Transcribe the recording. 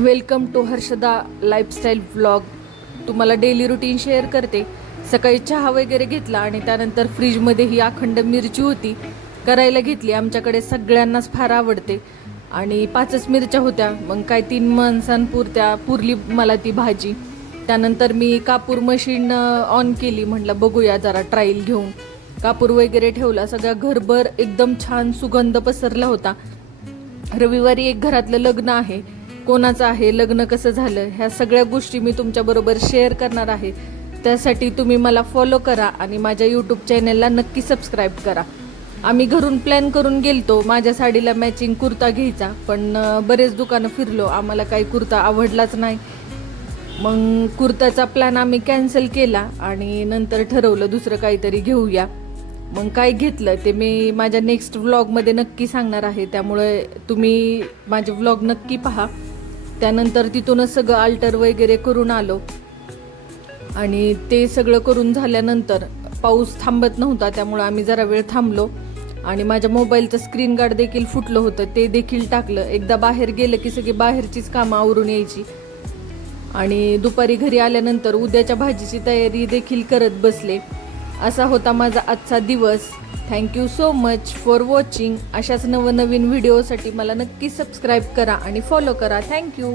Welcome to Harshada lifestyle vlog. तुम्हाला daily routine share करते. सकाळी चहा वगैरे घेतला आणि त्यानंतर फ्रीजमध्ये ही अखंड मिरची होती, करायला घेतली. आमच्याकडे सगळ्यांनाच फार आवडते आणि 5च मिरच्या होत्या. मग काय 3 माणसांपुरत्या पुरली मला ती भाजी. त्यानंतर मी कापूर मशीन ऑन केली. म्हटलं बघूया जरा ट्रायल घेऊन. कापूर वगैरे ठेवला. सगळ्या घरभर एकदम छान सुगंध पसरला होता. रविवारी एक घरातलं लग्न आहे. कोणाचं आहे, लग्न कसं झालं, ह्या सगळ्या गोष्टी मी तुमच्याबरोबर शेअर करणार आहे. त्यासाठी तुम्ही मला फॉलो करा आणि माझ्या यूट्यूब चॅनलला नक्की सबस्क्राईब करा. आम्ही घरून प्लॅन करून गेलतो माझ्या साडीला मॅचिंग कुर्ता घ्यायचा, पण बरेच दुकानं फिरलो, आम्हाला काही कुर्ता आवडलाच नाही. मग कुर्त्याचा प्लॅन आम्ही कॅन्सल केला आणि नंतर ठरवलं दुसरं काहीतरी घेऊया. मग काय घेतलं ते मी माझ्या नेक्स्ट व्लॉगमध्ये नक्की सांगणार आहे, त्यामुळे तुम्ही माझे व्लॉग नक्की पहा. त्यानंतर तिथूनच सगळं अल्टर वगैरे करून आलो आणि ते सगळं करून झाल्यानंतर पाऊस थांबत नव्हता, त्यामुळे आम्ही जरा वेळ थांबलो आणि माझ्या मोबाईलचं स्क्रीन गार्ड देखील फुटलं होतं, ते देखील टाकलं. एकदा बाहेर गेलं की सगळी बाहेरचीच कामं आवरून यायची. आणि दुपारी घरी आल्यानंतर उद्याच्या भाजीची तयारी देखील करत बसले. असा होता माझा आजचा दिवस. Thank you so much for watching. अशाच नवनवीन व्हिडिओसाठी मला नक्की सबस्क्राईब करा आणि फॉलो करा. थँक्यू.